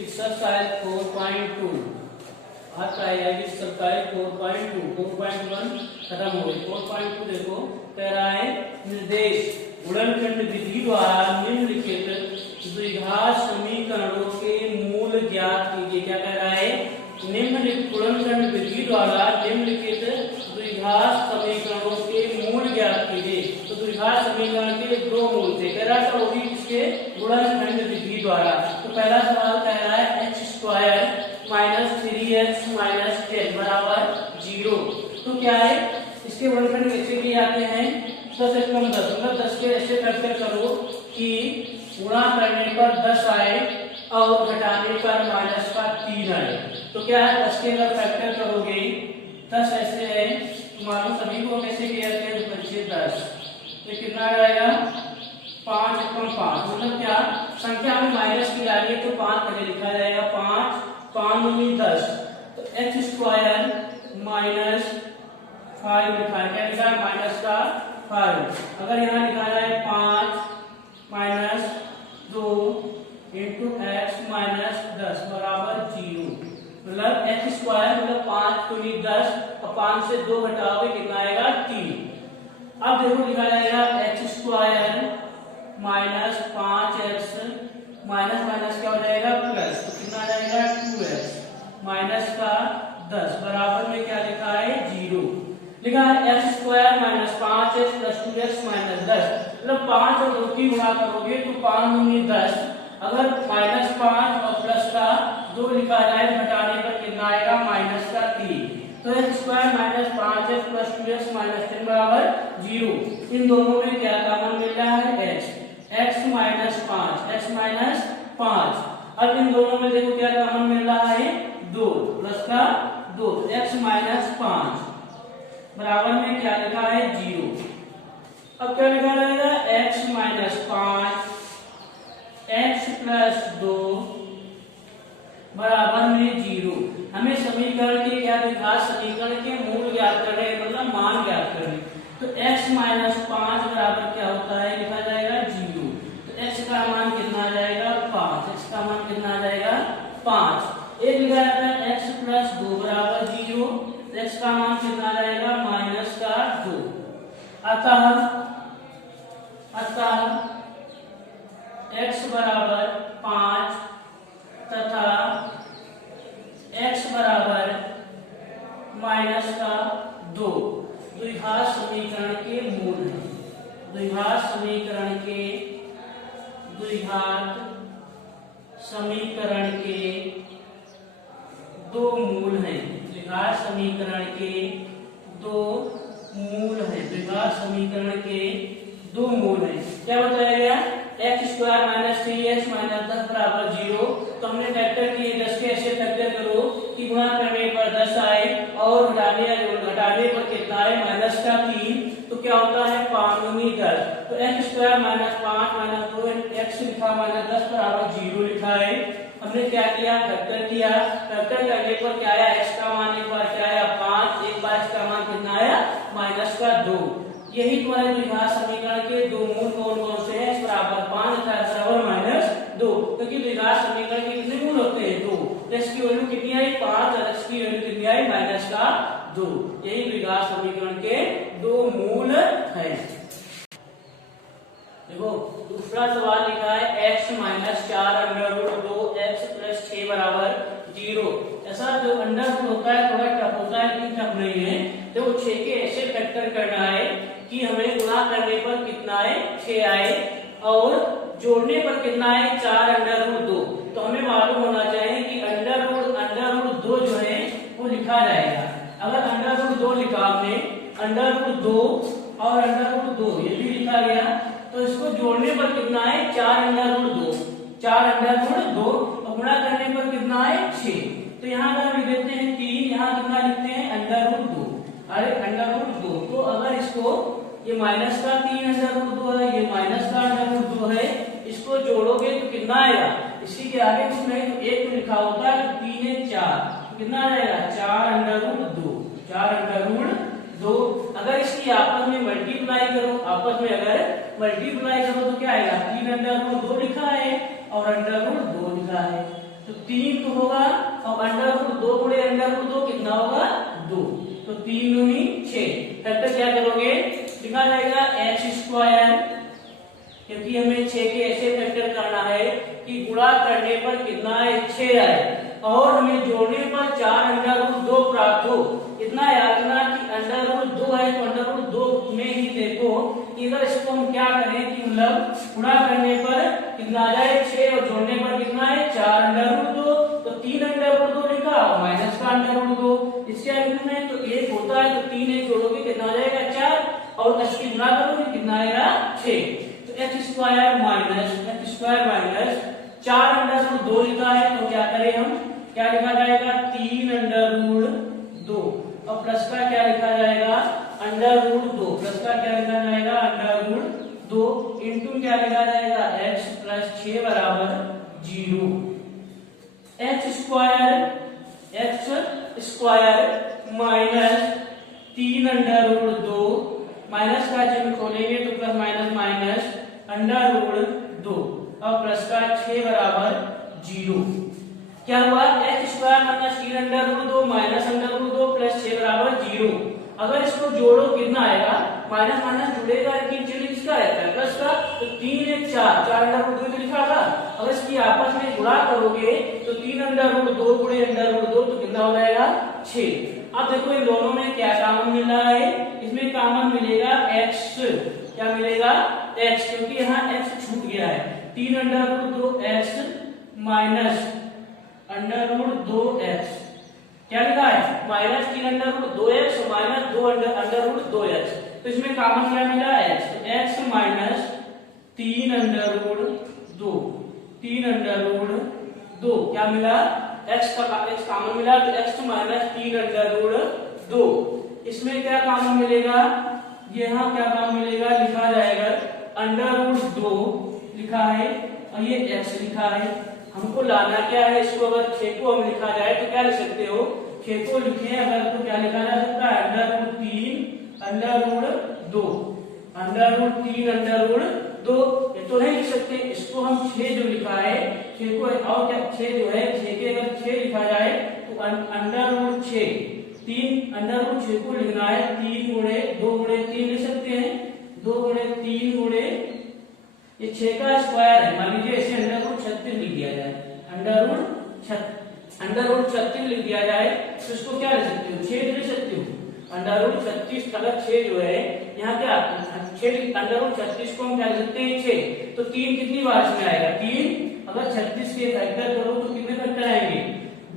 Exercise 4.2 आता है exercise 4.2 4.1 खत्म हो गई। 4.2 देखो कह रहा है निर्देश गुणनखंड विधि द्वारा निम्नलिखित द्विघात समीकरणों के मूल ज्ञात कीजिए। क्या कह रहा है? निम्नलिखित गुणनखंड विधि द्वारा निम्नलिखित द्विघात समीकरणों के मूल ज्ञात कीजिए। तो द्विघात समीकरण के दो मूल थे, कह रहा था वो भी इसके गुणनखंड विधि द्वारा। तो पहला सवाल कह रहा है x square minus 3x minus 10 बराबर 0। तो क्या है इसके गुणनखंड कैसे किए जाते हैं? 10 से कम 10 मतलब 10 के ऐसे फैक्टर करो कि गुणा करने पर 10 आए और घटाने पर माइनस का 3 आए। तो क्या है 10 के अगर फैक्टर करोगे 10 ऐसे है मानो सभी को कैसे किया जाता है? 10 तो कितना आ जाएगा? 5 कम 5 मतलब क्या संख्या में माइनस की डालिए तो 5 पहले लिखा जाएगा। 5 5 दूनी 10 तो x स्क्वायर माइनस 5 लिखा है। क्या लिखा है? माइनस का 5। अगर यहाँ लिखा जाए 5 माइनस 2 इंटू एक्स माइनस 10 बराबर 0 मतलब x स्क्वायर मतलब 5 दूनी 10 और 5 से 2 घटाओगे कितना आएगा? 3। अब देखो लिखा जाएगा x square minus 5x minus minus क्या हो जाएगा? प्लस। तो कितना आ जाएगा? 2x माइनस का 10 बराबर में क्या लिखा है? 0 लिखा है। x square minus 5x plus 2x minus 10 मतलब 5 और 2 की गुणा करोगे तो 5 दूनी 10। अगर माइनस 5 और प्लस का 2 लिखा जाए घटाने पर कितना आएगा? माइनस का 3। तो x square minus 5x plus 2x minus 10 बराबर 0। इन दोनों में क्या कॉमन मिल रहा है? x minus 5 x minus 5। अब इन दोनों में देखो क्या कॉमन मिल रहा है? 2 प्लस का 2 x माइनस 5 बराबर में क्या लिखा है? 0। अब क्या लिखा रहेगा? x माइनस 5 x प्लस 2 बराबर में 0। हमें समीकरण के क्या द्विघात समीकरण के मूल ज्ञात करने मतलब मान ज्ञात करने। तो x माइनस 5 बराबर क्या होता है? लिखा जाएगा 0। तो x का मान कितना आ जाएगा? 5। x का मान कितना आ जाएगा? 5। एक लिखा जाता है x प्लस 2 बराबर 0। x का मान कितना आ जाएगा? माइनस का 2। अतः x बराबर 5 तथा x बराबर माइनस का 2 द्विघात समीकरण के मूल है। द्विघात समीकरण के दो मूल हैं। द्विघात समीकरण के दो मूल हैं। द्विघात समीकरण के दो मूल हैं। क्या बताया गया? x square minus 3x minus 10 बराबर 0। तो हमने फैक्टर किए 10 के ऐसे फैक्टर करो कि गुणा करने पर 10 आए और घटाने पर कितना आए? माइनस का 3। तो क्या होता है? 5 दूनी 10 तो x square minus 5 minus 2 x लिखा माइनस 10 बराबर 0 लिखा है। हमने क्या किया? फैक्टर किया। फैक्टर करने पर क्या आया? x का मान एक बार क्या आया? 5 एक बार x का मान कितना आया? माइनस का 2। यही तुम्हारे द्विघात समीकरण के दो मूल कौन कौन से हैं? x बराबर 5 तथा x बराबर माइनस 2। क्योंकि द्विघात समीकरण के कितने मूल होते हैं? 2। x की वैल्यू कितनी आई? 5 और x की वैल्यू कितनी आई? माइनस का 2। यही द्विघात समीकरण के दो मूल हैं। देखो दूसरा सवाल लिखा है x minus 4 under root 2 x plus 6 बराबर 0। ऐसा जो अंडर रूट होता है थोड़ा टफ होता है लेकिन टफ नहीं है। देखो 6 के ऐसे फैक्टर करना है कि हमें गुणा करने पर कितना आए? 6 आए और जोड़ने पर कितना आए? 4 अंडर रूट 2। तो हमें मालूम होना चाहिए कि अंडर रूट 2 जो है वो लिखा जाएगा। अगर अंडर रूट 2 लिखा हमने अंडर रूट 2 और अंडर रूट 2 ये भी लिखा गया तो इसको जोड़ने पर कितना है? 4 अंडर रूट 2 4 अंडर रूट 2 और गुणा करने पर कितना है? 6। तो यहाँ अगर लिख देते हैं 3 यहाँ कितना लिखते हैं? अंडर रूट 2 अरे अंडर रूट 2। तो अगर इसको ये माइनस का 3 अंडर रूट 2 है ये माइनस का अंडर रूट 2 है इसको जोड़ोगे तो कितना आएगा? इसी के आगे कुछ नहीं तो एक तो लिखा होता है तो 3 है 4 कितना आ जाएगा? 4 अंडर रूट 2 4 अंडर रूट 2। अगर इसकी आपस में मल्टीप्लाई करो आपस में अगर मल्टीप्लाई करो तो क्या आएगा? 3 अंडर रूट 2 लिखा है और अंडर रूट 2 लिखा है तो 3 होगा और अंडर रूट 2 गुणे अंडर रूट 2 कितना होगा 2, तो 3 दूनी 6। फैक्टर क्या करोगे, लिखा जाएगा एक्स स्क्वायर, क्योंकि हमें 6 के ऐसे फैक्टर करना है कि गुणा करने पर कितना है 6 आए और हमें जोड़ने पर 4 अंडर रूट 2 प्राप्त हो। इतना याद रखना कि अंडर रूट 2 है तो अंडर रूट 2 में ही देखो कि अगर इसको हम क्या करें कि मतलब गुणा करने पर कितना आ जाए 6 और जोड़ने पर कितना है 4 अंडर रूट 2, तो 3 अंडर रूट 2 लिखा और माइनस का अंडर रूट 2, इसके आगे में तो 1 होता है तो 3 1 जोड़ोगे कितना आ जाएगा 4 और इसकी गुणा करोगे कितना आएगा 6, तो x square minus 4 under root 2 लिखा है तो क्या करें हम, क्या लिखा जाएगा 3 अंडर रूट 2 और प्लस का क्या लिखा जाएगा अंडर रूट 2, प्लस का क्या लिखा जाएगा अंडर रूट 2 इंटू क्या लिखा जाएगा x प्लस 6 बराबर 0। X square minus 3 under root 2 minus का चिन्ह खोलेंगे तो plus minus minus under root 2 और प्लस का 6 बराबर 0। क्या हुआ x square minus 3 under root 2 minus under root 2 plus 6 बराबर 0। अगर इसको जोड़ो कितना आएगा, माइनस माइनस जुड़ेगा लेकिन चिन्ह किसका रहता है प्लस का, तो 3 1 4 अंडर रूट 2 लिखा था। अगर इसकी आपस में गुणा करोगे तो 3 अंडर रूट 2 गुणे अंडर रूट 2 तो कितना हो जाएगा 6। अब देखो इन दोनों में क्या कॉमन मिल रहा है, इसमें कॉमन मिलेगा x, क्या मिलेगा x, क्योंकि यहाँ x छूट गया है। 3 under root 2 x minus under root 2x, क्या लिखा है माइनस 3 अंडर रूट 2x और माइनस 2 अंडर रूट 2x, तो इसमें कॉमन क्या मिला x, तो x minus 3 under root 2, 3 under root 2 क्या मिला x का x कॉमन मिला तो x माइनस 3 अंडर रूट 2। इसमें क्या कॉमन मिलेगा, यहाँ क्या कॉमन मिलेगा, लिखा जाएगा अंडर रूट 2 लिखा है और ये x लिखा है। हमको लाना क्या है, इसको अगर 6 को हम लिखा जाए तो क्या लिख सकते हो, 6 को लिखे अगर तो क्या लिखा जा सकता है under root 3 under root 2, under root 3 under root 2, ये तो नहीं लिख सकते। इसको हम 6 जो लिखा है 6 को और क्या 6 जो है 6 के अगर 6 लिखा जाए तो अंडर रूट 6 3 अंडर रूट 6 को लिखना है 3 गुणे 2 गुणे 3 लिख सकते हैं, 2 गुणे 3 गुणे ये 6 का स्क्वायर है, मान लीजिए इसे अंडर रूट 36 लिख दिया जाए, अंडर रूट 36 लिख दिया जाए तो इसको क्या लिख सकते हो 6 लिख सकते हो। अंडर रूट 36 अगर 6 जो है यहाँ क्या 6 अंडर रूट 36 को हम क्या लिख सकते हैं 6, तो 3 कितनी बार इसमें आएगा 3, अगर 36 के फैक्टर करो तो कितने फैक्टर आएंगे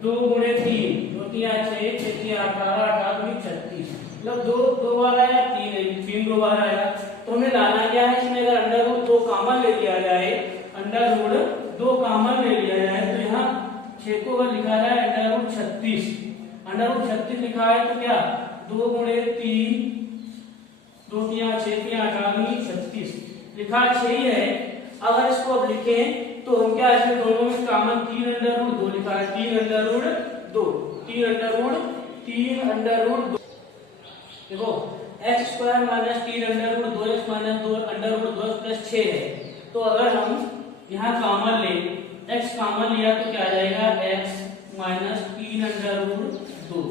2 गुणे 3 2 3 6 6 3 18 18 गुणे 36, मतलब 2 बार आया 3 2 बार आया। तो हमें लाना क्या है, इसमें अगर अंडर रूट 2 कॉमन ले लिया जाए, अंडर रूट 2 कॉमन ले लिया जाए तो यहाँ 6 को अगर लिखा जाए अंडर रूट 36, अंडर रूट 36 लिखा है तो क्या 2 गुणे 3 2 3 6 3 18 36 लिखा 6 ही है। अगर इसको अब लिखें तो हम क्या इसमें दोनों में कॉमन 3 अंडर रूट 2 लिखा है, 3 अंडर रूट 2 3 अंडर रूट 2 देखो x square minus 3 under root 2x minus 2 under root 2 plus 6 है। तो अगर हम यहाँ कॉमन ले x कॉमन लिया तो क्या आ जाएगा x माइनस 3 अंडर रूट 2।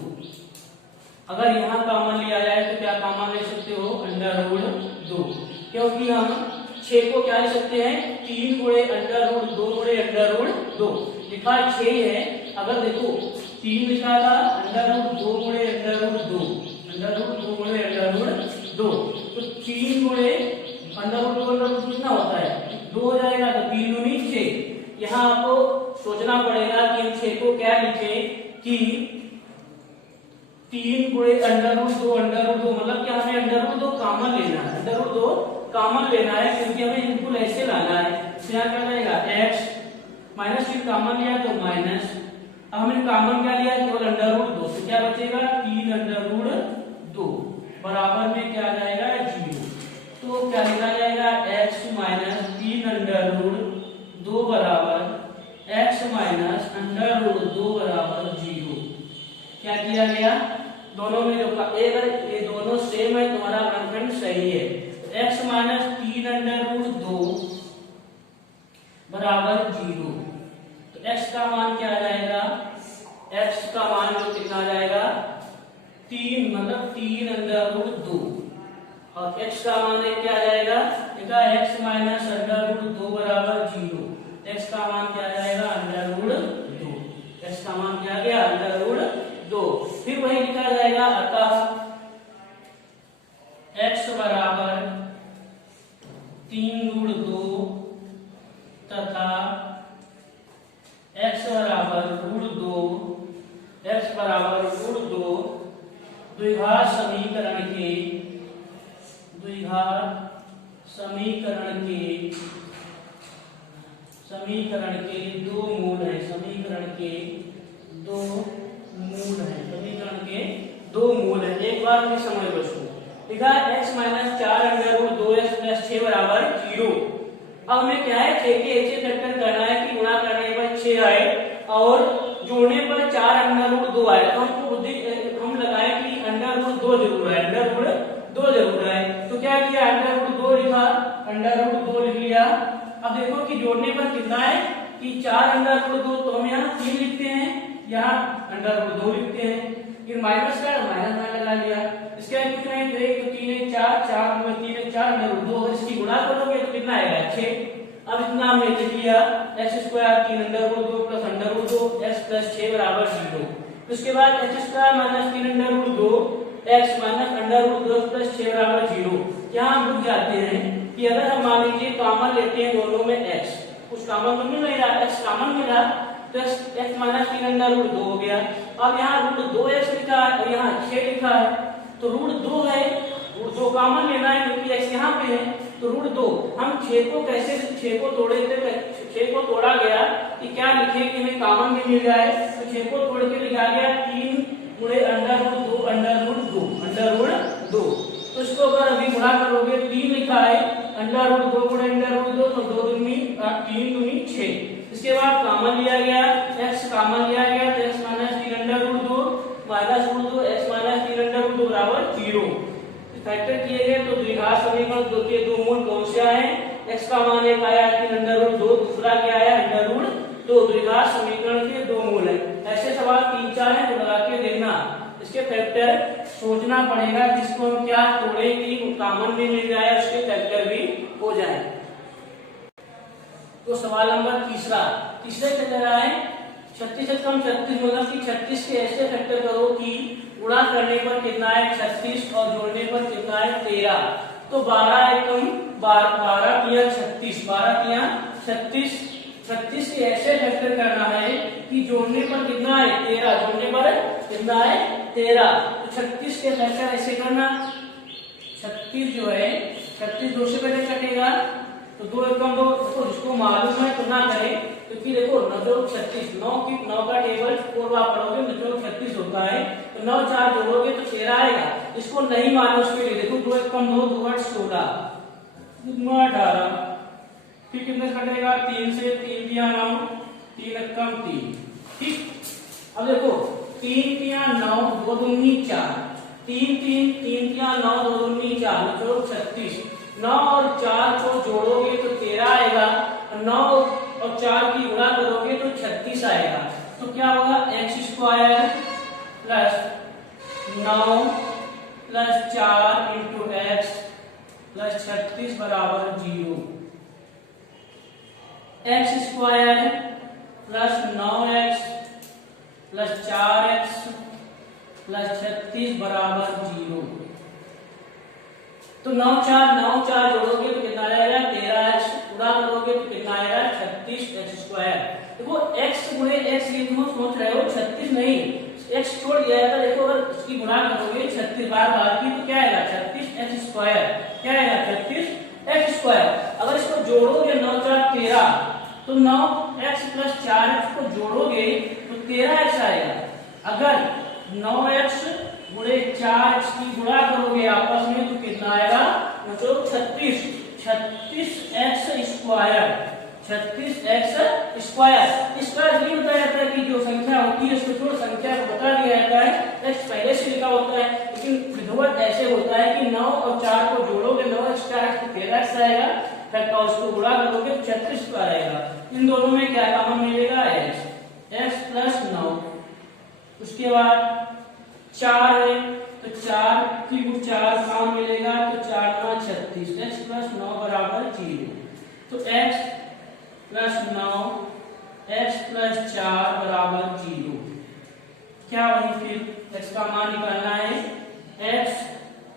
अगर यहाँ कॉमन लिया जाए तो क्या कॉमन ले सकते हो अंडर रूट 2, क्योंकि हम 6 को क्या लिख सकते हैं 3 गुणे अंडर रूट 2 गुणे अंडर रूट 2 लिखा 6 है। अगर देखो 3 लिखा था अंडर रूट 2 गुणे अंडर रूट 2 अंडर रूट 2 गुणे अंडर रूट 2, तो 3 गुणे अंडर रूट कितना होता है 2 हो जाएगा, तो 3 दूनी 6। यहाँ आपको सोचना पड़ेगा कि हम 6 को क्या लिखें कि 3 गुणे अंडर रूट 2 मतलब कि हमें अंडर रूट 2 कॉमन लेना है, अंडर रूट 2 कॉमन लेना है क्योंकि हमें इनको ऐसे लाना है। तो यहाँ क्या जाएगा x माइनस 3 कॉमन लिया तो माइनस, अब हमने कॉमन क्या लिया केवल अंडर रूट 2, तो क्या बचेगा 3 अंडर रूट 2 बराबर में क्या जाएगा 0। तो क्या लिखा जाएगा x माइनस 3 अंडर रूट 2 बराबर x माइनस अंडर रूट 2 बराबर 0। क्या किया गया, दोनों में जो अगर ये दोनों सेम है तुम्हारा कॉन्सेप्ट सही है, तो x माइनस 3 अंडर रूट 2 बराबर 0। तो x का मान क्या आ जाएगा, x का मान जो कितना आ जाएगा 3, मतलब 3 अंडर रूट 2, और x का मान क्या आ जाएगा, देखा x माइनस अंडर रूट 2 बराबर 0। x का मान क्या आ जाएगा अंडर रूट 2, x का मान क्या आ गया अंडर रूट 2। फिर वही लिखा जाएगा अतः x बराबर 3 रूट 2 तथा x बराबर रूट 2, x बराबर रूट 2 द्विघात समीकरण के दो मूल हैं, समीकरण के दो मूल हैं। एक बार फिर समझ लो इसको, लिखा x minus 4 under root 2x plus 6 बराबर 0। अब हमें क्या है 6 के ऐसे फैक्टर करना है कि गुणा करने पर 6 आए और जोड़ने पर 4 अंडर रूट 2 आए। तो हमको हम लगाए कि अंडर रूट 2 जरूर है, अंडर रूट 2 जरूर है। तो क्या किया अंडर रूट 2 लिखा, अंडर रूट 2 लिख लिया। अब देखो कि जोड़ने पर कितना है कि 4 अंडर रूट 2, तो हम यहाँ 3 लिखते हैं, यहाँ अंडर रूट 2 लिखते हैं, फिर माइनस का माइनस में लगा लिया। इसके बाद कुछ नहीं, 1 तो 3 है 4, 4 में 3 है 4 अंडर रूट 2, अगर इसकी गुणा करोगे तो कितना आएगा 6। अब इतना हमने लिख लिया x square 3 under root 2 plus under root 2 x plus 6 बराबर 0। उसके बाद x square minus 3 under root 2 x minus under root 2 plus 6 बराबर 0। यहाँ हम रुक जाते हैं कि अगर हम मान लीजिए कॉमन लेते हैं दोनों में x, कुछ कॉमन तो मिल नहीं रहा, x कॉमन मिला तो x माइनस 3 अंडर रूट 2 हो गया। अब यहाँ रूट 2x लिखा है और यहाँ 6 लिखा है, तो रूट 2 है, रूट 2 कॉमन लेना है क्योंकि x यहाँ पे है, तो रूट 2 हम 6 को कैसे 6 को तोड़े थे, 6 को तोड़ा गया कि क्या लिखे कि हमें कॉमन भी मिल जाए, तो 6 को तोड़ के लिखा गया 3 गुणे under root 2 under root 2 under root 2। तो इसको अगर अभी गुणा करोगे 3 लिखा है अंडर रूट 2 गुणे अंडर रूट 2, तो 2 दूनी 3 दूनी 6। इसके बाद कॉमन लिया गया, x कॉमन लिया गया तो x minus 3 under root 2 minus root 2 x minus 3 under root 2 बराबर 0। फैक्टर किए गए तो द्विघात समीकरण दो के दो मूल कौन से आए, x का मान एक आया 3 अंडर रूट 2, दूसरा क्या आया अंडर रूट 2। द्विघात समीकरण के दो मूल है। ऐसे सवाल 3-4 हैं तो लगा के देखना, इसके फैक्टर सोचना पड़ेगा जिसको हम क्या तोड़े कि कॉमन भी मिल जाए, उसके फैक्टर भी हो जाए। तो सवाल नंबर तीसरे के दे रहा है 36 से कम 36, मतलब कि 36 के ऐसे फैक्टर करो कि गुणा करने पर कितना है 36 और जोड़ने पर कितना है 13। तो 12 एकम 12 तिया 36, 12 तिया 36, 36 के ऐसे फैक्टर करना है कि जोड़ने पर कितना है 13, जोड़ने पर कितना है 13। तो 36 के फैक्टर ऐसे करना, 36 जो है 36 2 से पहले कटेगा तो 2 एकम 2, देखो जिसको मालूम है तो ना करे, क्योंकि देखो 9 36 9 का टेबल पूर्वा पढ़ोगे 9 36 होता है, तो 9 4 जोड़ोगे तो 13 आएगा। इसको नहीं मानो उसके लिए देखो 2 एकम 2 2 8 16 18, फिर कितने कटेगा 3 से 3 तिया 9 3 एकम 3, ठीक। अब देखो 3 तिया 9 2 दूनी 4, 3 3 3 तिया 9 2 दूनी 4 तो 36, 9 और 4 को जोड़ोगे तो 13 आएगा, 9 और 4 की गुणा करोगे तो 36 आएगा। तो क्या होगा x square plus 9 plus 4 into x plus 36 बराबर 0। x square plus 9x plus 4x plus 36 बराबर 0। तो 9 4 जोड़ोगे तो कितना आएगा 13x, गुणा करोगे तो कितना आएगा 36x स्क्वायर। देखो x गुणे x ये तुम सोच रहे हो 36 नहीं, x छोड़ दिया था, देखो अगर इसकी गुणा करोगे 36 बार की तो क्या आएगा 36x स्क्वायर, क्या आएगा 36x स्क्वायर। अगर इसको जोड़ोगे 9 4 13, तो 9x प्लस 4x को जोड़ोगे तो 13x आएगा। अगर 9x गुणे 4x की गुणा करोगे आपस में तो कितना आएगा मतलब 36 36x स्क्वायर, 36x स्क्वायर। इसका ये बताया जाता है कि जो संख्या होती है उसको छोड़ संख्या को बता दिया जाता है, x पहले से लिखा होता है, लेकिन विधिवत ऐसे होता है कि 9 और 4 को जोड़ोगे 9x 4x तो 13x आएगा, फिर उसको गुणा करोगे तो 36 आएगा। इन दोनों में क्या कॉमन मिलेगा x, इसके बाद 4 है तो 4 की 4 काम मिलेगा तो 4 9 36, x प्लस 9 बराबर 0। तो x प्लस 9 x प्लस 4 बराबर 0। क्या वही फिर x का मान निकालना है, x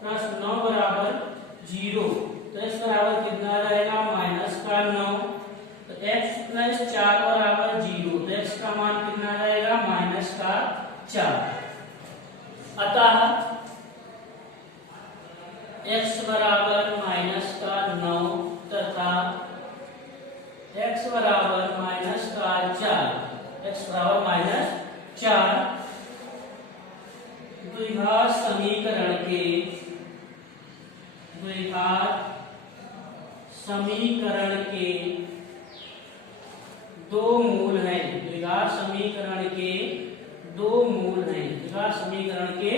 प्लस 9 बराबर 0। तो x बराबर कितना रहेगा माइनस का 9। तो x प्लस 4 बराबर 0। तो x का मान कितना रहेगा माइनस का 4। अतः x बराबर माइनस का 9 तथा x बराबर माइनस का 4, x बराबर माइनस 4 द्विघात समीकरण के दो मूल हैं। द्विघात समीकरण के दो मूल हैं। द्विघात समीकरण के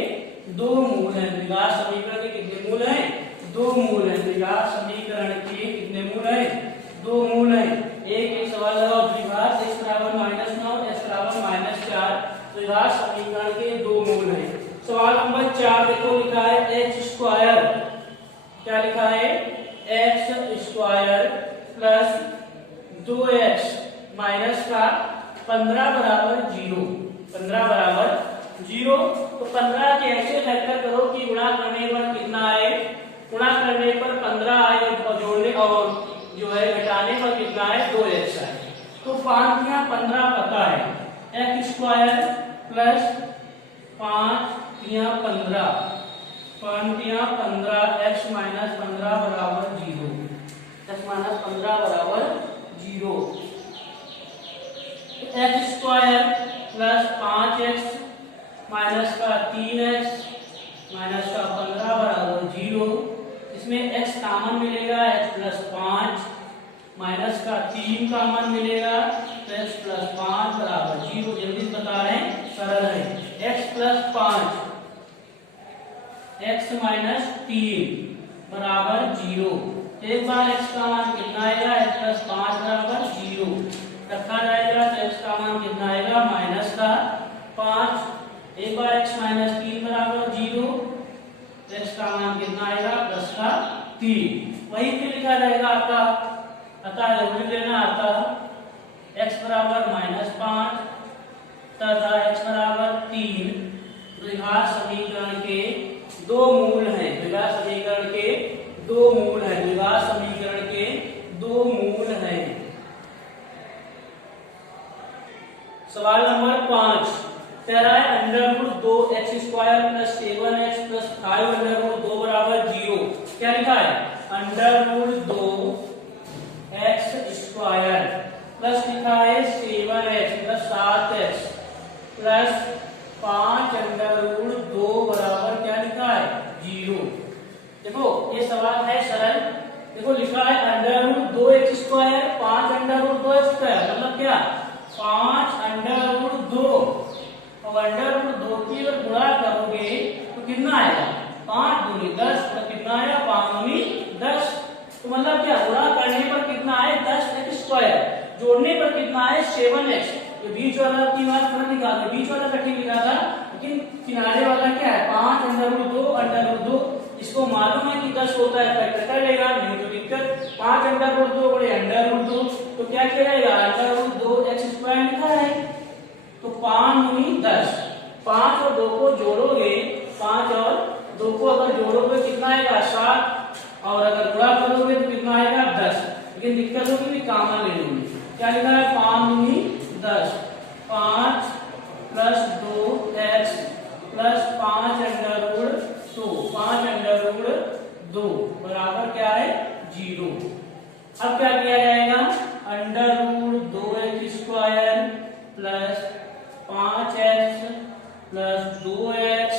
दो मूल हैं। द्विघात समीकरण के कितने मूल हैं, दो मूल हैं। द्विघात समीकरण के कितने मूल हैं, दो मूल हैं। एक सवाल लगाओ, द्विघात x बराबर माइनस 9 x बराबर माइनस 4 द्विघात समीकरण के दो मूल हैं। सवाल नंबर 4 देखो, लिखा है x स्क्वायर, क्या लिखा है, x square plus 2x minus का 15 बराबर 0। 15 बराबर 0। तो 15 के ऐसे फैक्टर करो कि गुणा करने पर कितना आए, गुणा करने पर 15 आए और जोड़ने और जो है घटाने पर कितना आए 2x आए। तो 5 या 15 पता है, x स्क्वायर प्लस 5 या 15, 5 या 15 x माइनस 15 बराबर 0। x माइनस 15 बराबर 0। x square plus 5x minus का 3x माइनस का 15 बराबर 0। इसमें x कॉमन मिलेगा, x प्लस 5 माइनस का 3 कॉमन मिलेगा तो x प्लस 5 बराबर 0। जल्दी बता रहे हैं, सरल है। x प्लस 5 x माइनस 3 बराबर 0। एक बार x का मान कितना आएगा, x प्लस 5 बराबर 0 रखा जाएगा तो x का मान कितना आएगा माइनस का 5। एक बार x माइनस 3 बराबर 0 तो x का मान कितना आएगा प्लस का 3। वही फिर लिखा जाएगा आपका, अतः जरूरी लेना आता x बराबर माइनस 5 तथा x बराबर 3 द्विघात समीकरण के दो मूल हैं। द्विघात समीकरण के दो मूल हैं। द्विघात समीकरण के दो मूल हैं। सवाल नंबर 5 कह रहा है under root 2x square plus 7x plus 5 under root 2 बराबर 0। क्या लिखा है, under root 2x square plus लिखा है 7x plus 7x plus 5 under root 2 बराबर क्या लिखा है 0। देखो ये सवाल है सरल। देखो लिखा है under root 2x square 5 under root 2x square मतलब क्या 5 अंडर रूट 2 और अंडर रूट 2 की अगर गुणा करोगे तो कितना आएगा 5 दूनी 10 तो कितना आएगा 5 दूनी 10। तो मतलब क्या गुणा करने पर कितना आए 10x स्क्वायर, जोड़ने पर कितना आए 7x। तो बीच वाला की बात थोड़ा निकाल, बीच वाला कठिन लिखा था लेकिन किनारे वाला क्या है 5 अंडर रूट 2 अंडर रूट 2। इसको मालूम है कि 10 होता है फैक्टर कर लेगा, नहीं तो दिक्कत। 5 अंडर रूट 2 बड़े अंडर रूट 2 तो क्या किया जाएगा अंडर रूट 2x स्क्वायर लिखा है तो 5 दूनी 10। 5 और 2 को जोड़ोगे, 5 और 2 को अगर जोड़ोगे कितना आएगा 7 और अगर गुणा करोगे तो कितना आएगा 10। लेकिन दिक्कत होगी भी कॉमन ले लूंगी। क्या लिखा है 5 दूनी 10, 5 plus 2x plus 5 under root 2, 5 under root 2 बराबर क्या है 0। अब क्या किया जाएगा under root 2x square plus 5x plus 2x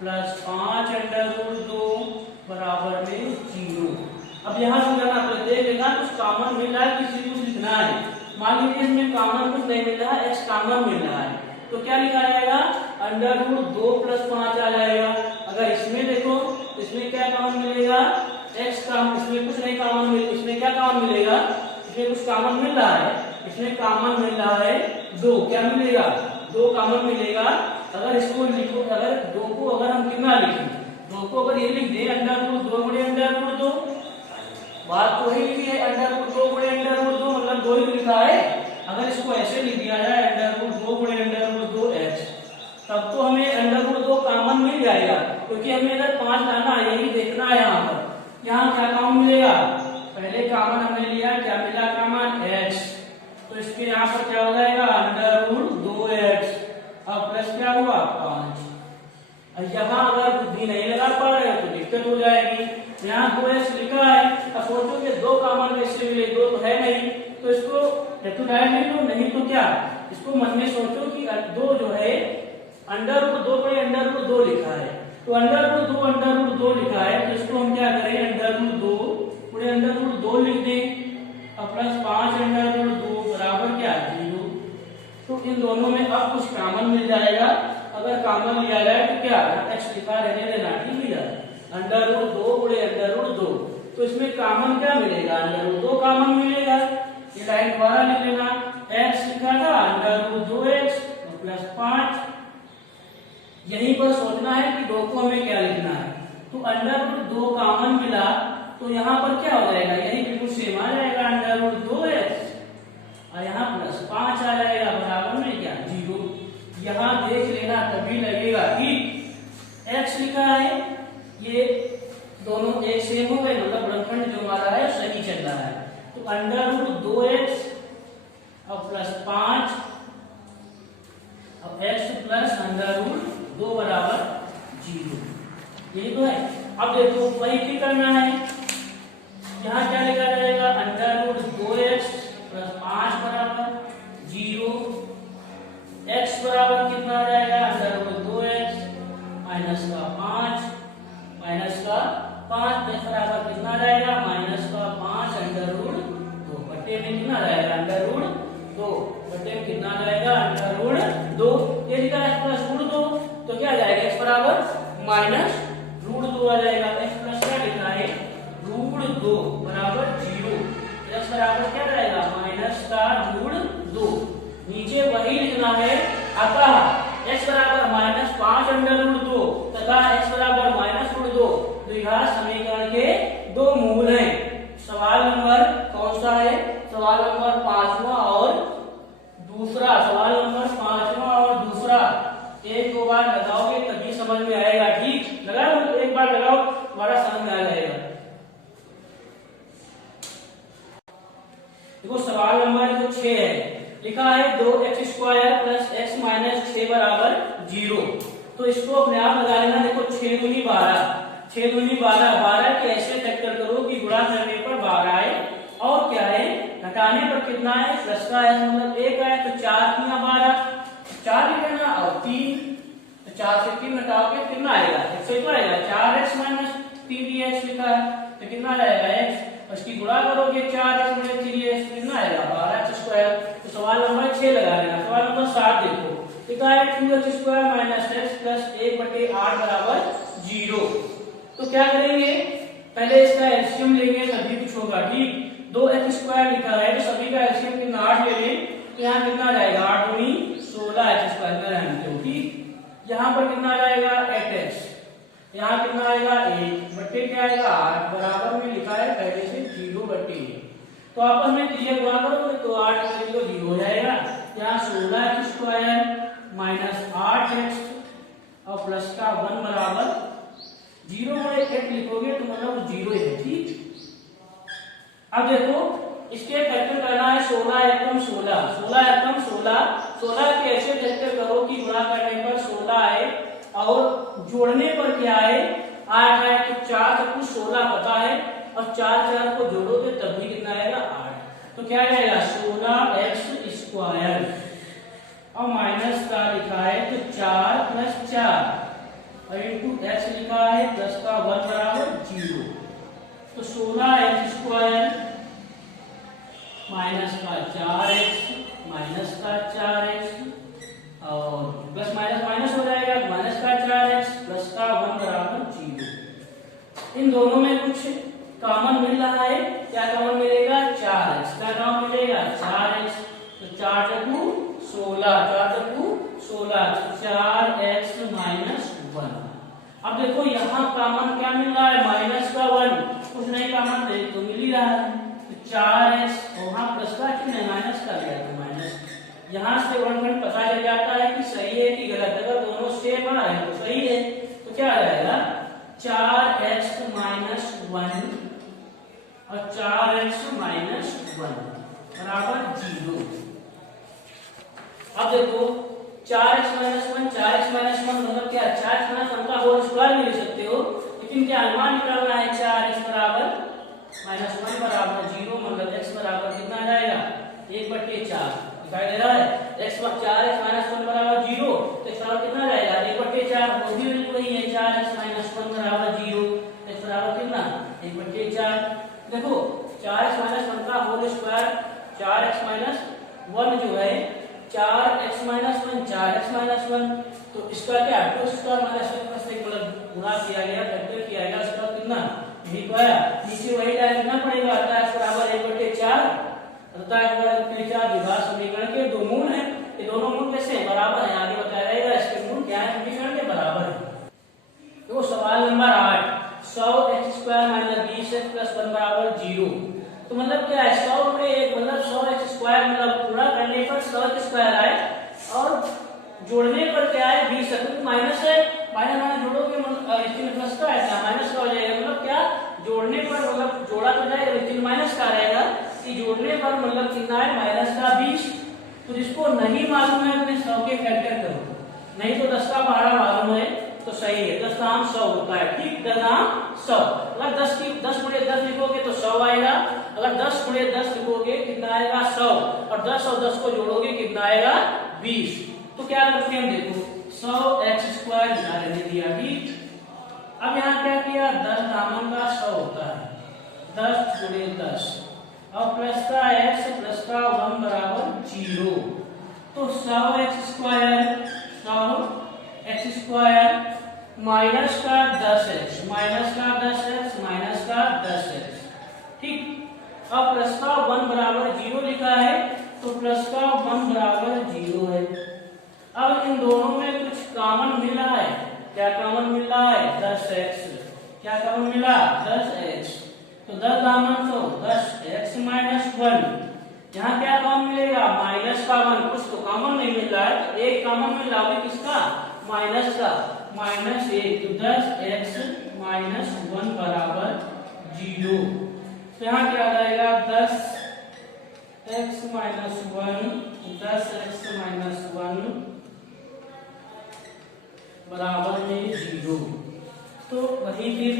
plus 5 under root 2 बराबर में 0। अब यहाँ से करना प्रत्येक लेना कुछ कॉमन मिल रहा है, किसी को लिखना है। मान लीजिए इसमें कॉमन कुछ नहीं मिल रहा है, x कॉमन मिल रहा है तो क्या लिखा जाएगा अंडर रूट 2 प्लस 5 आ जाएगा। अगर इसमें देखो इसमें क्या कॉमन मिलेगा x का, इसमें कुछ नहीं कॉमन मिल, इसमें क्या कॉमन मिलेगा, इसमें कुछ कॉमन मिल रहा है, इसमें कॉमन मिल रहा है 2, क्या मिलेगा 2 कॉमन मिलेगा अगर इसको लिखो, अगर 2 को अगर हम कितना लिखें, 2 को अगर ये लिख दें अंडर रूट 2 गुणे अंडर रूट 2, बात तो वही लिखी है, अंडर रूट 2 गुणे अंडर रूट 2 मतलब 2 ही लिखा है। अगर इसको ऐसे लिख दिया जाए अंडर रूट 2 गुणे अंडर रूट 2x, तब तो हमें अंडर रूट 2 कॉमन मिल जाएगा, क्योंकि हमें अगर 5 लाना है, यही देखना है यहाँ पर। यहाँ क्या कॉमन मिलेगा, पहले कॉमन हमने लिया, क्या मिला कॉमन x, तो इसके यहाँ पर क्या हो जाएगा अंडर रूट 2x और प्लस क्या हुआ 5। और यहाँ अगर बुद्धि नहीं लगा पा रहे हो तो दिक्कत हो जाएगी। यहाँ 2x लिखा है, अब सोचो कि 2 कॉमन कैसे मिले, 2 तो है नहीं, तो इसको या तो डायरेक्ट लिख लो, नहीं तो क्या, इसको मन में सोचो कि 2 जो है अंडर रूट 2 पर अंडर रूट 2 लिखा है, तो अंडर रूट 2 लिखा है, तो इसको हम क्या करें अंडर रूट 2 पूरे अंडर रूट 2 लिख दें और प्लस 5 अंडर रूट 2 बराबर क्या 0। तो इन दोनों में अब कुछ कॉमन मिल जाएगा, अगर कॉमन लिया जाए तो क्या x लिखा रहने देना, ठीक है, अंडर रूट 2 पूरे अंडर रूट 2, तो इसमें कॉमन क्या मिलेगा अंडर रूट 2 कॉमन मिलेगा। ये लाइन दोबारा लिख लेना, x लिखा था अंडर रूट 2x प्लस 5, यहीं पर सोचना है कि 2 को हमें क्या लिखना है, तो अंडर रूट 2 कॉमन मिला, तो यहाँ पर क्या हो जाएगा, यही बिल्कुल सेम आ जाएगा अंडर रूट 2x और यहाँ प्लस 5 आ जाएगा बराबर में क्या 0। यहाँ देख लेना तभी लगेगा कि x लिखा है, ये दोनों एक सेम हो गए, मतलब गुणनखंड जो हमारा है सही चल रहा है। तो अंडर रूट 2x और प्लस 5 और x प्लस अंडर रूट 2 बराबर 0, यही तो है। अब देखो वही क्या करना है, यहाँ क्या लिखा जाएगा अंडर रूट 2x प्लस 5 बराबर 0, x बराबर कितना आ जाएगा अंडर रूट 2x माइनस का 5 माइनस का 5 बराबर कितना आ जाएगा माइनस का 5 अंडर रूट 2 बटे में कितना आ जाएगा अंडर रूट 2 बटे में कितना आ जाएगा अंडर रूट 2, ये लिखा है प्लस रूट 2, तो क्या आ जाएगा x बराबर माइनस रूट 2 आ जाएगा, x प्लस क्या लिखा है रूट 2 बराबर 0, x बराबर क्या रहेगा माइनस का रूट 2, नीचे वही लिखना है। अतः x बराबर माइनस 5 अंडर रूट 2 तथा x बराबर माइनस रूट 2 द्विघात समीकरण के 2 मूल हैं। सवाल नंबर कौन सा है, सवाल नंबर 5वां और दूसरा, सवाल नंबर 5वां और दूसरा, एक दो बार लगाओगे तभी समझ में आएगा, ठीक, लगाओ एक बार लगाओ तुम्हारा समझ में आ जाएगा। देखो सवाल नंबर जो 6 है, लिखा है 2x square plus x minus 6 बराबर 0, तो इसको अपने आप लगा लेना। देखो 6 दूनी 12, 6 दूनी 12, 12 के ऐसे फैक्टर करो कि गुणा करने पर 12 आए और क्या है घटाने पर कितना है प्लस का है, मतलब 1 आए, तो 4 3 12, 4 लिखना और 3, तो 4 से 3 घटाओगे कितना आएगा x कितना आएगा 4x माइनस 3x लिखा है, तो कितना आएगा x, उसकी गुणा करोगे 4x गुणे 3x कितना आएगा 12x स्क्वायर। तो सवाल नंबर 6 लगा लेना। सवाल नंबर 7 देखो, लिखा है 2x square minus x plus 1/8 बराबर 0, तो क्या करेंगे पहले इसका एलसीएम लेंगे तभी कुछ होगा, ठीक, 2x स्क्वायर लिखा है तो सभी का एलसीएम कितना 8 ले लें, तो यहाँ कितना आ जाएगा 8 दूनी 16x स्क्वायर में रहने दो, ठीक, यहाँ पर कितना आ जाएगा 8x, यहाँ कितना आएगा 1 बट्टे क्या आएगा 8 बराबर में लिखा है पहले से 0 बट्टे 1, तो आपस में ये गुणा करोगे तो 8 बटे 0 हो जाएगा। यहाँ 16x स्क्वायर माइनस 8x और प्लस का 1 बराबर 0 में 8 लिखोगे तो मतलब 0 है, ठीक। अब देखो इसके फैक्टर करना है 16 एकम 16, 16 एकम 16, 16 के ऐसे फैक्टर करो कि गुणा करने पर 16 आए और जोड़ने पर क्या है 8 है, तो 4 तक कुछ 16 पता है और 4 को जोड़ोगे तब भी कितना आएगा 8, तो क्या आएगा 16x स्क्वायर और माइनस का लिखा है तो 4 प्लस 4 और इंटू x लिखा है प्लस का 1 बराबर 0, तो 16x स्क्वायर माइनस का 4x माइनस का 4x और प्लस माइनस माइनस हो जाएगा माइनस का 4x प्लस का 1 बराबर 0। इन दोनों में कुछ कॉमन मिल रहा है, क्या कॉमन मिलेगा 4x, क्या कॉमन मिलेगा 4x, तो 4 चकू 16, 4 चकू 16, 4x-1। अब देखो यहाँ कॉमन क्या मिल रहा है, माइनस का 1, कुछ नहीं कॉमन तो मिल ही रहा है, तो 4x, वहाँ प्लस का चिन्ह है, माइनस का लिया तो माइनस। यहाँ से वर्गखंड पता चल जाता है कि सही है कि गलत, अगर दोनों सेम आ रहे हैं तो सही है, तो क्या आ जाएगा 4x-1 और 4x-1 बराबर 0। अब देखो 4x-1 मतलब क्या, 4x-1 का होल स्क्वायर भी ले सकते हो, लेकिन क्या अनुमान निकालना है, 4x बराबर -1 बराबर 0, मतलब x बराबर कितना आ जाएगा 1/4 दिखाई दे रहा है। x 4x-1 बराबर 0, तो x बराबर कितना रहेगा 1/4, वो भी वही है 4x-1 बराबर 0, x बराबर कितना 1/4। देखो 4x-1 का होल स्क्वायर 4x-1 जो है 4x-1 4x-1, तो इसका क्या 2 स्क्वायर माइनस 1 से मतलब गुणा किया गया, फैक्टर किया गया, इसका कितना यही तो है, नीचे वही टाइम लिखना पड़ेगा, अतः x बराबर 1/4, अतः x बराबर 1/4 विभाज्य समीकरण के दो मूल हैं, ये दोनों मूल कैसे हैं, बराबर है, आगे बताया जाएगा इसके मूल क्या है, समीकरण के बराबर है। तो सवाल नंबर 8, 100x² - 20x + 1 बराबर 0, तो मतलब क्या है 100 में 1 मतलब 100x² मतलब पूरा करने पर 100x² आए और जोड़ने पर क्या है 20, तो माइनस है, माइनस जोड़ोगे मतलब इसमें प्लस का है, माइनस का हो जाएगा, मतलब क्या जोड़ने पर मतलब जोड़ा तो जाएगा लेकिन माइनस का रहेगा, कि जोड़ने पर मतलब कितना है माइनस का 20। तो जिसको नहीं मालूम है अपने 100 के फैक्टर करो, नहीं तो 10 का 12 मालूम है तो सही है, 10 दाम 100 होता है, ठीक 10 दाम 100, अगर 10 की 10 गुणे 10 लिखोगे तो 100 आएगा, अगर 10 गुणे 10 लिखोगे कितना आएगा 100, और 10 और 10 को जोड़ोगे कितना आएगा 20। तो क्या करते हैं देखो 100x² निकालने दिया, ठीक। अब यहाँ क्या किया 10 दामन का 100 होता है, 10 गुणे 10 और प्लस का x प्लस का 1 बराबर 0, तो 100x² माइनस का 10x माइनस का 10x, ठीक। अब प्लस का 1 बराबर 0 लिखा है, तो प्लस का 1 बराबर 0 है। अब इन दोनों में कुछ कॉमन मिला है, क्या कॉमन मिला है 10x, क्या कॉमन मिला 10x, तो 10 दामन तो 10x-1, यहाँ क्या कॉमन मिलेगा माइनस का 1, कुछ तो कॉमन नहीं मिल रहा है, एक कॉमन मिल रहा है किसका माइनस का, -1, तो 10x-1 बराबर 0, तो यहाँ क्या आ जाएगा 10x-1 बराबर में 0, तो वही फिर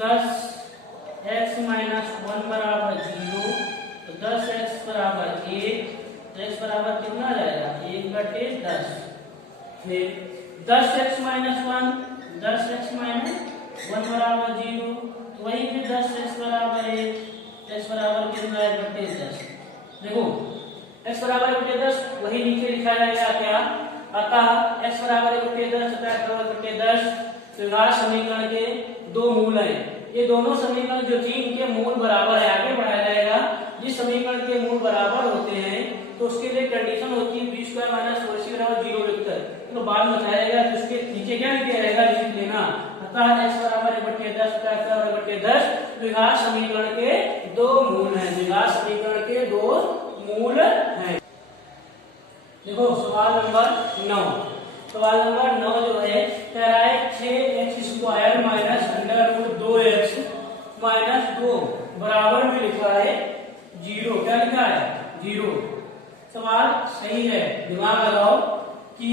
10x-1 बराबर 0, तो 10x बराबर 1, तो x बराबर कितना आ जाएगा 1/10, फिर 10x-1 बराबर 0, तो वही फिर 10x बराबर 1, x बराबर कितना है 1/10, देखो x बराबर 1/10 वही नीचे लिखा जाएगा क्या, अतः x बराबर 1/10 तथा 1/10 विभाज्य समीकरण के दो मूल हैं, ये दोनों समीकरण जो थी इनके मूल बराबर है, आगे बढ़ाया जाएगा, जिस समीकरण के मूल बराबर होते हैं तो उसके लिए कंडीशन होती है b² - 4ac बराबर 0 लिखकर, तो बाद में बताया तो उसके नीचे क्या लिखा रहेगा लिख लेना, अतः x बराबर 1/10 तथा 1/10 विभाज्य समीकरण के दो मूल हैं, विभाज्य समीकरण के दो मूल हैं। देखो सवाल नंबर 9, सवाल नंबर 9 जो है कह रहा है 6x² - √2x - 2 बराबर में लिखा है 0, क्या लिखा है 0। सवाल सही है, दिमाग लगाओ कि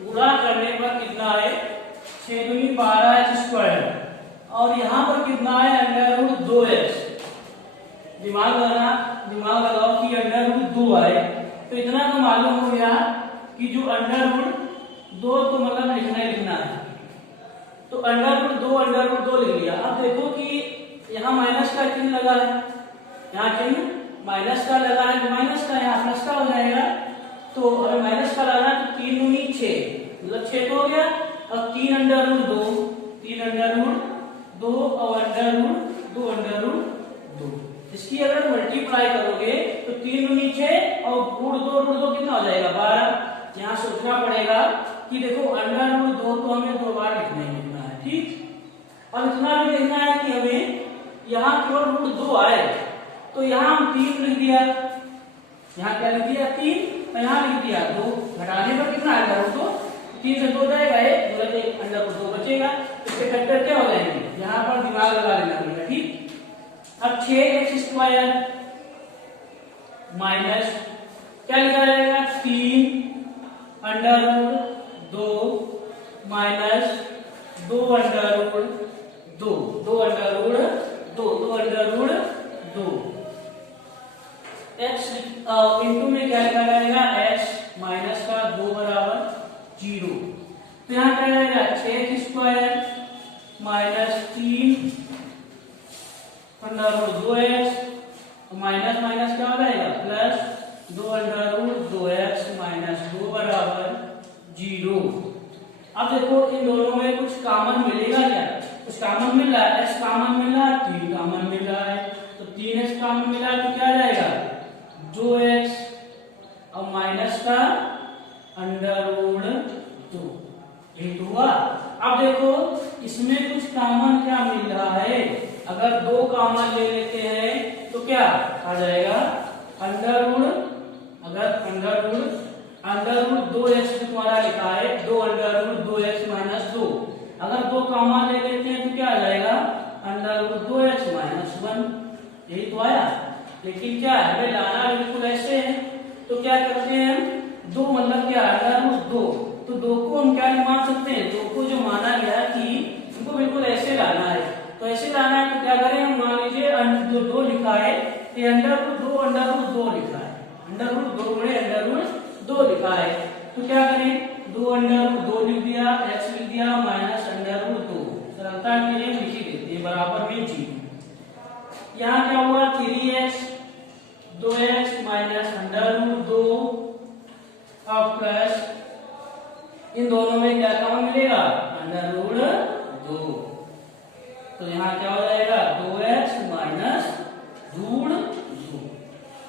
गुणा करने पर कितना है 6 दूनी 12x² और यहाँ पर कितना है √2x, दिमाग लगाओ कि √2 आए, तो इतना तो मालूम हो गया कि जो √2 तो मतलब लिखना है, तो √2 लिख लिया। अब देखो कि यहाँ माइनस का चिन्ह लगा है, यहाँ चिन्ह माइनस का लगा है, तो माइनस का यहाँ प्लस का हो जाएगा, तो अगर माइनस का लगा तो 3 दूनी 6 मतलब 6 हो गया, अब 3 √2 और √2, इसकी अगर मल्टीप्लाई करोगे तो 3 दूनी 6 और √2 कितना हो जाएगा 12, यहाँ सोचना पड़ेगा कि देखो अंडर रूट 2 तो हमें 2 बार लिखना ही लिखना है, ठीक। अब इतना भी देखना है कि हमें यहाँ केवल रूट 2 आए, तो यहाँ हम 3 लिख दिया, यहाँ क्या लिख दिया 3, और यहाँ लिख दिया 2, घटाने पर कितना आएगा रूट 2, 3 से 2 जाएगा 1, मतलब एक अंडर रूट 2 बचेगा। इसके फैक्टर क्या हो जाएंगे, यहाँ पर दिमाग लगा लेना पड़ेगा, ठीक। अब 6x² माइनस क्या लिखा जाएगा 3 under root 2 minus 2 under root 2, 2 under root 2, 2 under root 2, x into में क्या लिखा जाएगा x माइनस का 2 बराबर 0। तो यहाँ क्या जाएगा 6x² minus 3 under root 2x, minus minus क्या हो जाएगा plus 2 under root 2x minus 2 बराबर 0। अब देखो इन दोनों में कुछ कॉमन मिलेगा क्या, कुछ कॉमन मिल रहा है, x कॉमन मिल रहा है, 3 कॉमन मिल रहा है, तो 3x कॉमन मिला तो क्या जाएगा 2x और माइनस का अंडर रूट 2, ये तो हुआ। अब देखो इसमें कुछ कॉमन क्या मिल रहा है, अगर 2 कॉमन ले लेते हैं तो क्या आ जाएगा अंडर रूट, अगर अंडर रूट 2x तुम्हारा लिखा है 2 अंडर रूट 2x माइनस 2, अगर 2 कॉमन ले लेते हैं तो क्या आ जाएगा अंडर रूट 2x माइनस 1, यही तो आया। लेकिन क्या हमें लाना बिल्कुल ऐसे है, तो क्या करते हैं हम 2 मतलब क्या अंडर रूट 2, तो 2 को हम क्या मान सकते हैं, 2 को जो माना गया कि इनको बिल्कुल ऐसे लाना है, तो ऐसे लाना है तो क्या करें हम, मान लीजिए जो 2 लिखा है ये अंडर रूट 2 लिखा है, अंडर रूट 2 गुणे अंडर रूट 2 लिखा है, तो क्या करें 2 अंडर रूट 2 लिख दिया, x लिख दिया माइनस अंडर रूट 2, सरलता के लिए लिख देते हैं बराबर में 0। यहाँ क्या हुआ 3x 2x minus under root 2 अब प्लस इन दोनों में क्या कॉमन मिलेगा अंडर रूट 2, तो यहाँ क्या हो जाएगा 2x माइनस रूट 2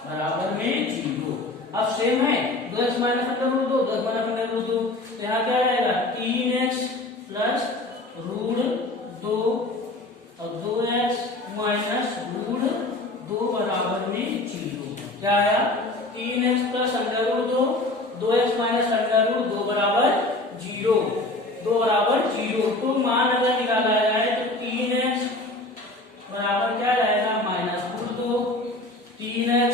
बराबर में 0। अब सेम है 2x minus under root 2, 2x minus under root 2, तो यहाँ क्या आएगा 3x प्लस रूट 2 और 2x माइनस रूट 2 बराबर में 0। क्या आया 3x plus under root 2, 2x minus under root 2 बराबर 0, 2 बराबर 0। तो मान अगर निकाला जाए तो 3x बराबर क्या आएगा minus root 2, 3x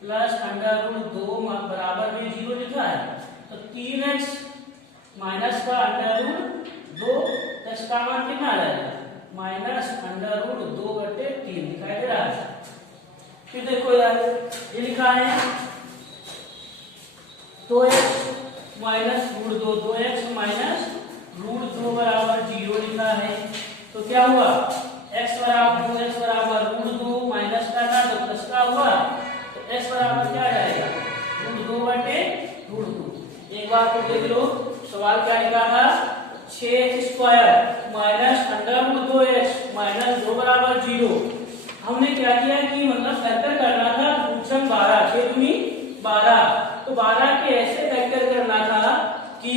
plus under root 2 बराबर में 0 लिखा है, तो 3x माइनस का अंडर रूट 2, x का मान कितना आ जाएगा माइनस अंडर रूट 2 बटे 3 दिखाई दे रहा है। फिर देखो यार ये लिखा है 2x minus root 2, 2x minus root 2 बराबर 0 लिखा है, तो क्या हुआ x बराबर 2x बराबर रूट 2 माइनस का था तो प्लस का हुआ, तो x बराबर क्या आ जाएगा रूट 2 बटे रूट 2। एक बार फिर देख लो सवाल क्या लिखा था 6x² minus under root 2x minus 2 बराबर 0। हमने क्या किया कि मतलब फैक्टर करना था फंक्शन 12, 6 दूनी 12, तो 12 के ऐसे फैक्टर करना था कि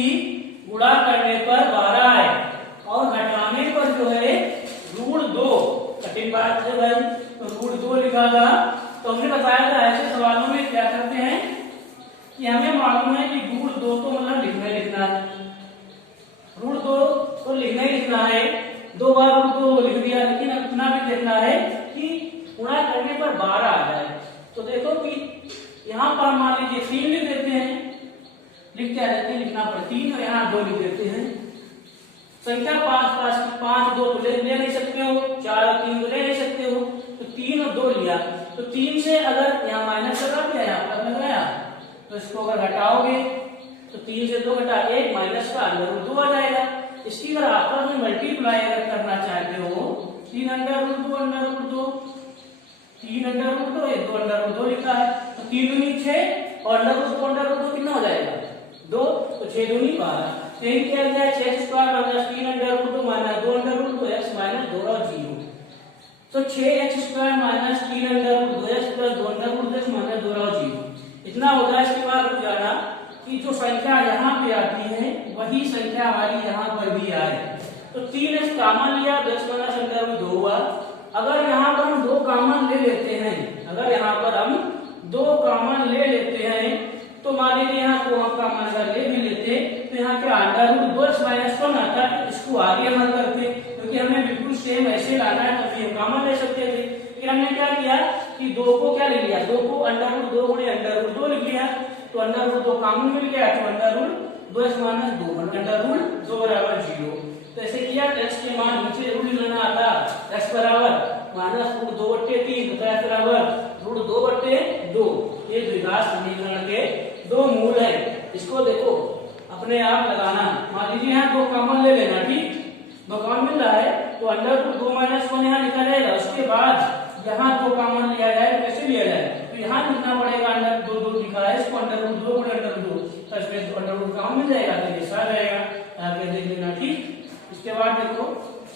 गुणा करने पर 12 आए और घटाने पर जो है रूट 2, कठिन बात है भाई, तो रूट 2 लिखा था। तो हमने बताया था ऐसे सवालों में क्या करते हैं कि हमें मालूम है कि रूट 2 तो मतलब लिखना है, रूट 2 तो लिखना ही लिखना है, 2 बार रूट 2 लिख दिया, लेकिन अब इतना भी देखना है कि गुणा करने पर 12 आ जाए। तो देखो कि यहाँ पर मान लीजिए 3 लिख देते हैं, लिख क्या देते हैं लिखना पर 3 और यहाँ 2 लिख देते हैं। संख्या 5 2 तो ले नहीं सकते हो, 4 और 3 तो ले नहीं सकते हो, तो 3 और 2 लिया, तो 3 से अगर यहाँ माइनस लगा दिया यहाँ प्लस लगाया, तो इसको अगर हटाओगे तो 3 से 2 घटा 1 माइनस का अंडर रूट 2 आ जाएगा। इसकी अगर आपस में मल्टीप्लाई अगर करना चाहते हो 3 under root 2 under root 2, 3 under root 2 1 2 under root 2 लिखा है, तो 3 दूनी 6 और अंडर रूट 2 कितना हो जाएगा 2, तो 6 दूनी 12। यही क्या गया 6 square minus 3 under root 2 minus 2 under root 2 x minus 2 और 0, तो 6x square minus 3 under root 2x plus 2 under root 10 - 2 0 इतना होता है। इसके बाद रुक जाना कि जो संख्या यहाँ पे आती है वही संख्या हमारी यहाँ पर भी आए। तो 3x कॉमन लिया, 10 - अंडर रूट 2 हुआ। अगर यहाँ पर हम 2 कॉमन ले लेते हैं, अगर यहाँ पर हम 2 कॉमन ले लेते हैं तो मान लीजिए यहाँ को हम कॉमन अगर ले भी लेते तो यहाँ क्या अंडर रूट 2x - 1 आता है। इसको आगे हल करते क्योंकि हमें बिल्कुल सेम ऐसे लाना है तो फिर कॉमन ले सकते थे। फिर हमने क्या किया कि 2 को क्या ले लिया, 2 को अंडर रूट 2 गुणे अंडर रूट 2 लिख लिया। तो अंडर रूट 2 कॉमन मिल गया तो under root 2x - 2 under root 2 बराबर 0। तो ऐसे किया x के मान नीचे रूट लेना आता, x बराबर माइनस रूट 2/3 तो x बराबर रूट 2/2। ये द्विघात समीकरण के 2 मूल है। इसको देखो अपने आप लगाना। मान लीजिए यहाँ 2 कॉमन ले लेना, ठीक 2 कॉमन मिल रहा है तो अंडर रूट 2 - 1 यहाँ लिखा जाएगा। उसके बाद यहाँ 2 कॉमन लिया जाए तो कैसे लिया जाए, तो यहाँ लिखना पड़ेगा अंडर 2 लिखा है, इसको अंडर रूट 2 गुणे अंडर रूट 2 तो इसमें अंडर रूट कॉमन मिल जाएगा तो ये साथ रहेगा, यहाँ पे देख लेना, ठीक। इसके बाद देखो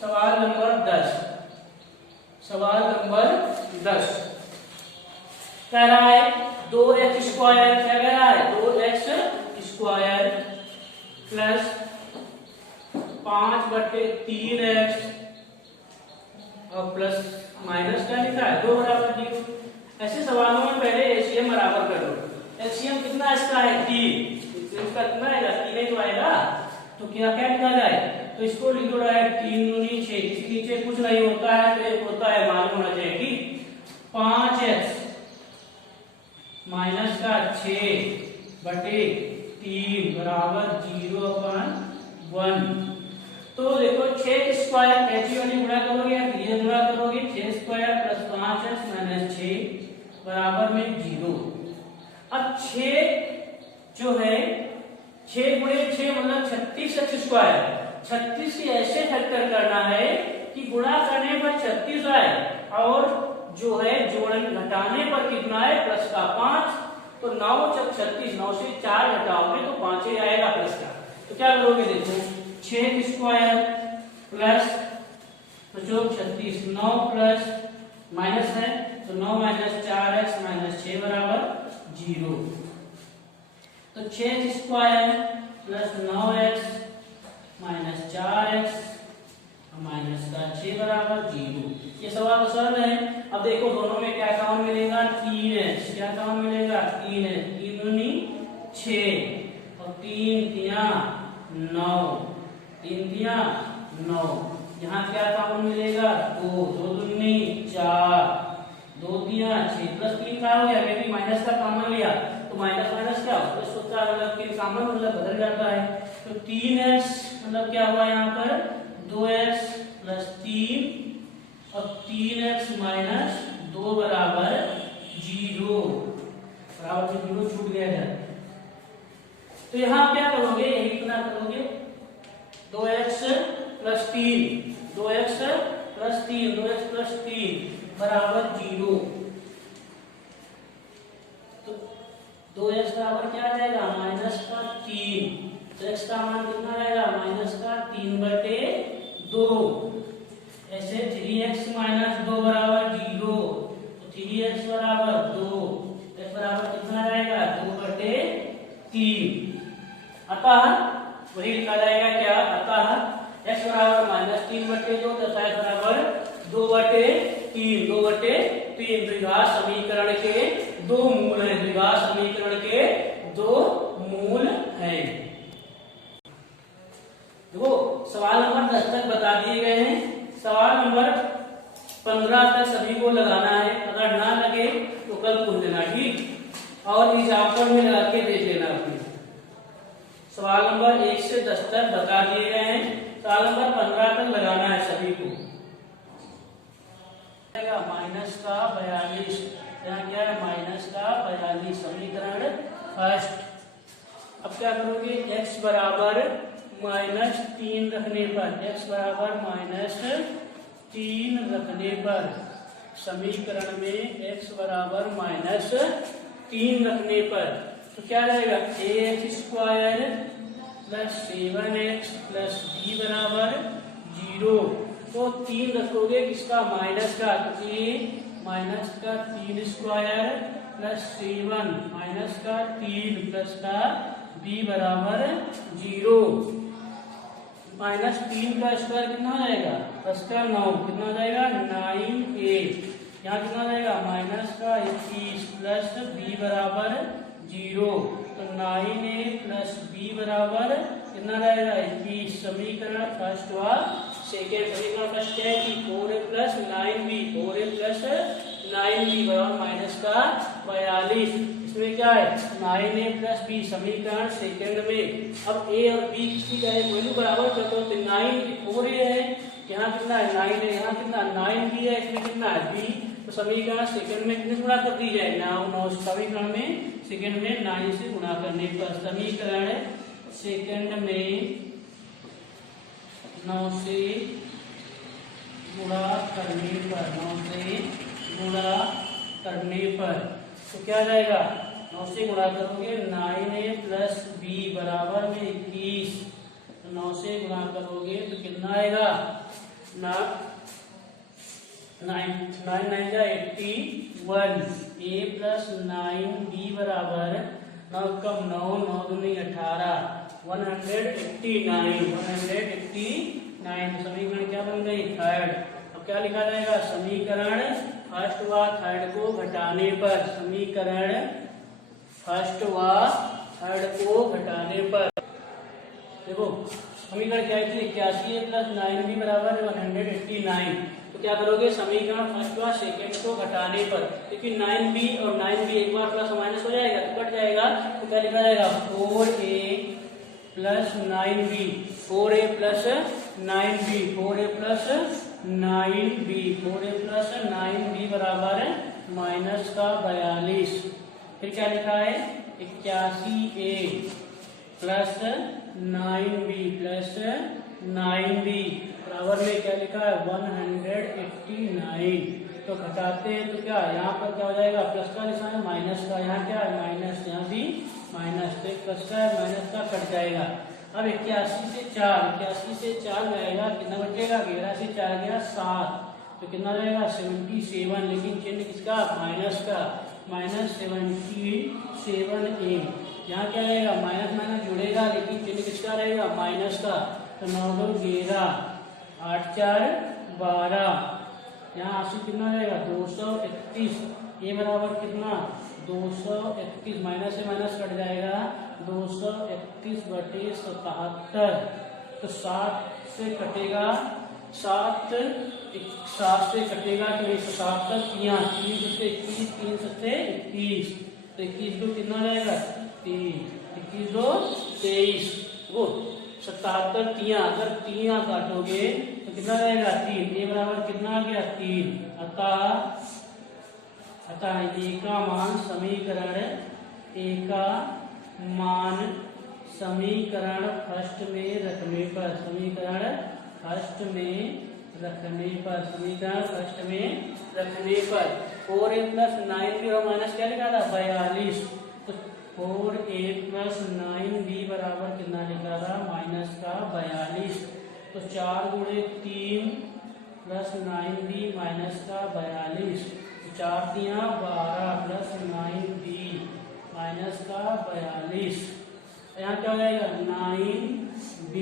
सवाल नंबर 10। सवाल नंबर 10 कह रहा है 2x स्क्वायर, क्या कह रहा है 2x स्क्वायर प्लस 5/3x और प्लस माइनस क्या लिखा है 2 बराबर 0। ऐसे सवालों में पहले एलसीएम बराबर कर लो। एलसीएम कितना इसका है 3, इसका कितना आएगा 3 तो आएगा। तो क्या क्या लिखा जाए, तो इसको लिखो डायरेक्ट 3 दूनी 6, इसके नीचे कुछ नहीं होता है तो एक होता है, मालूम होना चाहिए कि 5x माइनस का 6/3 बराबर 0/1। तो देखो 6 स्क्वायर ऐसी वाली गुणा करोगे या ये गुणा करोगे 6 स्क्वायर प्लस 5x माइनस 6 बराबर में 0। अब 6 जो है 6 गुणे 6 मतलब 36x स्क्वायर। 36 से ऐसे फैक्टर करना है कि गुणा करने पर 36 आए और जो है जोड़न घटाने पर कितना है प्लस का 5। तो 9 × 36, 9 से 4 घटाओगे तो 5 ही आएगा प्लस का। तो क्या करोगे देखो 6 स्क्वायर प्लस तो जो 36 9 प्लस माइनस है तो 9 - 4x - 6 बराबर 0। तो 6 square plus 9x minus 4x minus का 6 बराबर 0। ये सवाल सरल है। अब देखो दोनों में क्या कॉमन मिलेगा 3x, क्या कॉमन मिलेगा 3x, 3 दूनी 6 और 3 तिया 9, 3 तिया 9। यहाँ क्या कॉमन मिलेगा 2, 2 दूनी 4, 2 तिया 6 प्लस 3 क्या हो गया, बेबी माइनस का कॉमन लिया तो माइनस माइनस क्या प्लस होता है, मतलब कि कॉमन मतलब बदल जाता है। तो 3x मतलब क्या हुआ यहाँ पर 2x प्लस 3 और 3x माइनस 2 बराबर 0 बराबर 0 छूट गया है। तो यहाँ क्या करोगे, यही कितना करोगे 2x plus 3, 2x plus 3, 2x plus 3 बराबर 0। तो 2x बराबर क्या आ जाएगा माइनस का 3, तो x का मान कितना आएगा माइनस का 3/2। ऐसे 3x माइनस 2 बराबर 0, तो 3x बराबर 2, x बराबर कितना रहेगा 2/3। अतः वही लिखा जाएगा क्या, अतः x बराबर माइनस 3/2 तथा x बराबर 2/3, 2/3 द्विघात समीकरण के 2 मूल हैं, द्विघात समीकरण के 2 मूल हैं। देखो सवाल नंबर 10 तक बता दिए गए हैं। सवाल नंबर 15 तक सभी को लगाना है, अगर ना लगे तो कल पूछ लेना, ठीक। और एग्जाम्पल में लगा के देख लेना अपनी। सवाल नंबर 1 से 10 तक बता दिए गए हैं, सवाल नंबर 15 तक लगाना है सभी को। माइनस का 42, यहाँ क्या है माइनस का 42 समीकरण फर्स्ट। अब क्या करोगे x बराबर -3 रखने पर, x बराबर -3 रखने पर समीकरण में x बराबर -3 रखने पर तो क्या रहेगा ax square plus 7x plus b बराबर 0। तो 3 रखोगे किसका माइनस का, तो a माइनस का 3 स्क्वायर प्लस 7 माइनस का 3 प्लस का b बराबर 0। माइनस 3 का स्क्वायर कितना हो जाएगा, प्लस का 9 कितना हो जाएगा 9a। यहाँ कितना हो जाएगा माइनस का 21 प्लस b बराबर 0। तो 9a प्लस b बराबर कितना रहेगा 21। समीकरण फर्स्ट व सेकेंड। समीकरण फर्स्ट क्या है कि 4a plus 9b 4a plus 9b बराबर माइनस का 42। इसमें क्या है 9a प्लस b। समीकरण सेकेंड में अब a और b किसी का एक वैल्यू बराबर कर दो तो 9 4a है, यहाँ कितना है 9 है, यहाँ कितना 9b है, इसमें कितना है b। तो समीकरण सेकंड में कितने गुणा कर दी जाए 9 समीकरण में सेकंड में 9 से गुणा करने पर समीकरण सेकंड में 9 से गुणा करने पर 9 से गुणा करने पर तो क्या जाएगा 9 से गुणा करोगे 9a प्लस b बराबर में 21। तो 9 से गुणा करोगे तो कितना आएगा 9 जा 81 a प्लस 9b बराबर 9 कम 9 9 दूनी 18 189 समीकरण क्या बन गई थर्ड। अब क्या लिखा जाएगा समीकरण फर्स्ट व थर्ड को घटाने पर समीकरण फर्स्ट व थर्ड को घटाने पर देखो समीकरण क्या है 81 प्लस 9b बराबर 189। तो क्या करोगे समीकरण फर्स्ट व सेकेंड को घटाने पर क्योंकि 9b और 9b एक बार प्लस माइनस हो जाएगा तो कट जाएगा। तो क्या लिखा जाएगा 4a plus 9b 4a plus 9b 4a plus 9b 4a plus 9b बराबर माइनस का 42। फिर क्या लिखा है 81a plus 9b plus 9b बराबर में क्या लिखा है 189। तो घटाते हैं तो क्या यहाँ पर क्या हो जाएगा प्लस का निशान है माइनस का, यहाँ क्या है माइनस, यहाँ भी माइनस, तो प्लस का है माइनस का कट जाएगा। अब 81 से 4 जाएगा कितना बचेगा 11 से 4 गया 7 तो कितना रहेगा 77। लेकिन चिन्ह किसका माइनस का -77a। यहाँ क्या रहेगा माइनस माइनस जुड़ेगा लेकिन चिन्ह किसका रहेगा माइनस का। तो 9 2 11 8 4 12 यहाँ 80 कितना रहेगा 231 a बराबर कितना 231 माइनस से माइनस कट जाएगा 231 बटे 77। तो 7 से कटेगा 7 से कटेगा कि 7 तक यहाँ 3 से 21 3 से 21 तो 21 को कितना रहेगा 3 21 2 23 वो 77 3 अगर 3 काटोगे तो कितना रहेगा 3 a बराबर कितना आ गया 3। अतः a का मान समीकरण फर्स्ट में रखने पर समीकरण फर्स्ट में रखने पर 4a प्लस 9b और माइनस क्या लिखा था 42। तो 4a प्लस 9b बराबर कितना लिखा था माइनस का 42। तो 4 गुणे 3 प्लस 9b माइनस का 42 4 दिया 12 प्लस 9b माइनस का 42। यहाँ क्या हो जाएगा 9b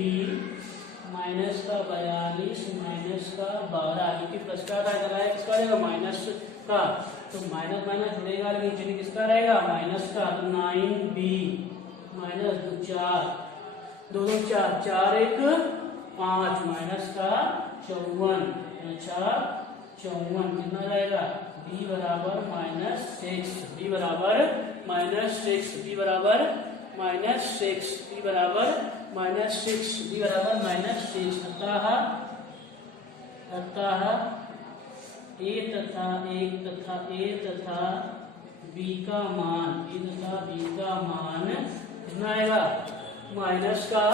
माइनस का 42 माइनस का 12 क्योंकि प्लस का था इधर आया किसका रहेगा माइनस का। तो माइनस माइनस जुड़ेगा लेकिन चिन्ह किसका रहेगा माइनस का। तो 9b माइनस 4 2 2 4 4 1 5 माइनस का 54 54 कितना रहेगा b बराबर -6 b बराबर -6 b बराबर -6 b बराबर -6 b बराबर -6। अतः a तथा b का मान कितना आएगा माइनस का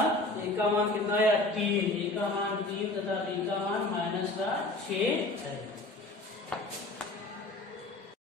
a का मान कितना आया 3 a का मान 3 तथा b का मान माइनस का 6 है।